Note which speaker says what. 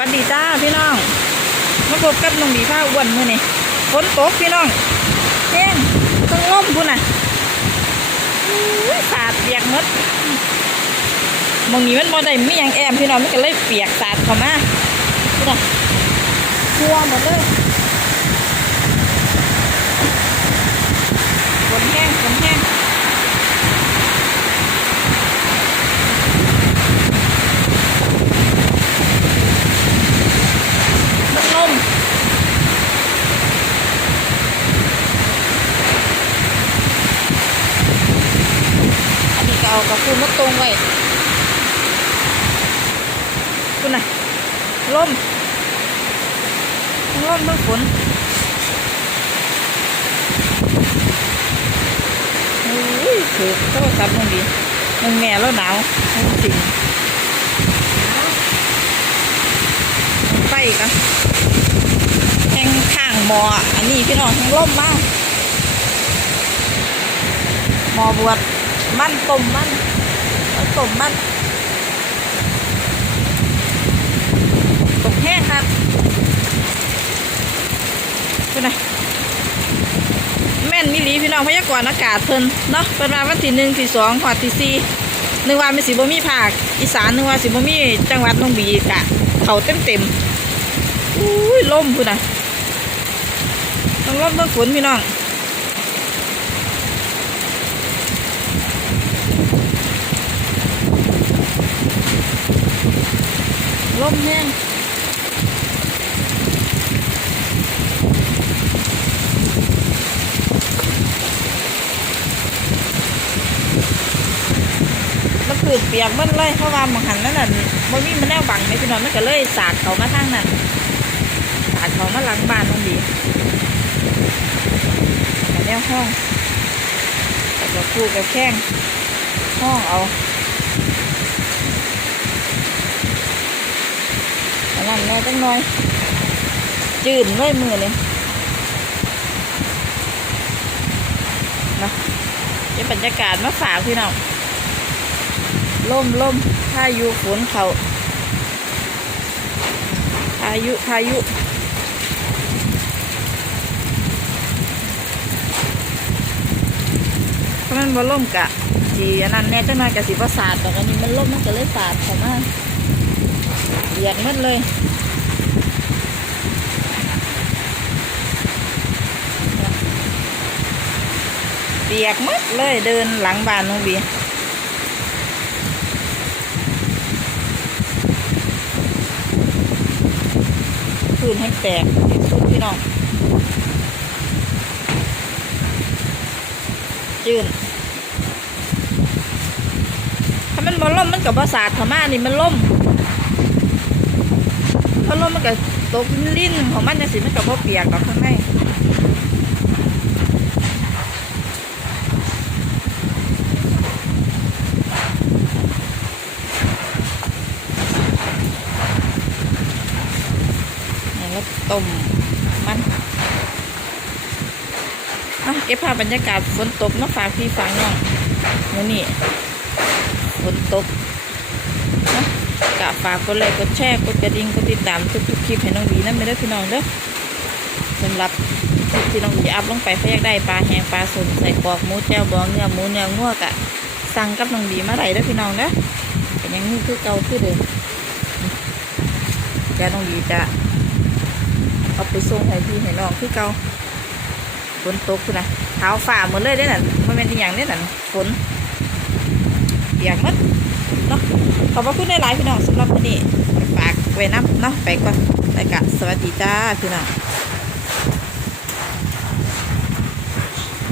Speaker 1: วัสดีจ้าพี่น้องมาพบกับน้องบีผ้าอ้วนมื้อนี้ฝนตกพี่น้องแห้งต้องล่มพุ่นน่ะอุ้ยสาดเปียกหมดมองนี้มันบ่ได้ไมีหยังแอมพี่น้องมันก็เลยเปียกสาดเข้ามาพุ่นน่ะทั่วหมดเลยฝนแห้งฝนแห้ง มันลมอันนี้ก็ เอากระพุ้มาตรงไว้คุณน่ะลมทั้งลมทั้งฝนโอ้ยถือโทรศัพท์มันดีมึงแม่แล้วหนาวมึงสิงไฟกันแห้งข้างมออันนี้พี่น้องแห้งล่มมากมอบวช มันต้มมันมันต้มมันตกแห้งครับเป็นไงแม่นมิลีพี่น้องพยากรณ์อากาศเพิ่นเนาะเป็นมาวันที่หนึ่งที่สองหอดที่สี่หนึกว่ามีสิบ่มีภาคอีสานหนึกว่าสิบ่มีจังหวัดน้องบีกะเขาเต็มเต็มอุ้ยลมพุ่นน่ะต้องลดต้องฝนพี่น้อง ลมแห้งมันคือเปียกมันเลยเพราะว่าหมองหันนั่นน่ะมันมีมันแนวบังไหมพี่น้องมันก็เลยสาดเขามาทางนั้นสาดเขามาหลังบ้านตรงดีแต่แนวห้องแต่ก็คู่กับแข้งห้องเอา นนั้นแม่จังน้อย จืดเลยมือเลยนะเดี๋ยวบรรยากาศมาฝากพี่น้องล่มล่มพายุฝนเขาพายุพายุถ้ามันบ่ล่มกะสีอันนั้นแน่จังหน่อยกะสีประสาทดอกอันนี้มันล่มมันก็เลยสาดเข้ามา เบียดหมดเลยเปียกหมดเลยเดินหลังบ้านน้องบีพื้นให้แตกสุดพี่น้องจืนถ้ามันบ่ล่มมันกับบสาดเขามานี่มันล่มถ้ม ก็ตกลิ้นของมันจะสิมันกับบ่เปียกดอกข้างในแล้วต้มมันอะเก็บภาพบรรยากาศฝนตกมาฝากพี่ฝากน้องมื่นี้ฝนตกนะ กะฝากกดไลค์กดแชร์กดกระดิ่งกดติดตามทุกๆคลิปให้น้องดีนั่นไม่ได้พี่น้องเด้อสำหรับคลิปที่น้องดีอัพลงไปถ้าอยากได้ปลาแห้งปลาสนใส่ปอกหมูแจ่วบองเนื้อหมูเนื้องัวกะสั่งกับน้องดีมาได้เด้อพี่น้องเด้อแต่ยังมีคือเก่าคือเดิมแกน้องดีจะเอาไปส่งให้พี่ให้น้องคือเก่าฝนตกคุณนะเท้าฝ่าหมดเลยได้อนั่นมันเป็นอย่างได้อนั่นฝนเปียกหมด เนาะขอบพระคุณในหลายพี่น้องสำหรับวันนี้ฝากไว้น้ำเนาะไปก่อนแล้วก็สวัสดีจ้าพี่น้อง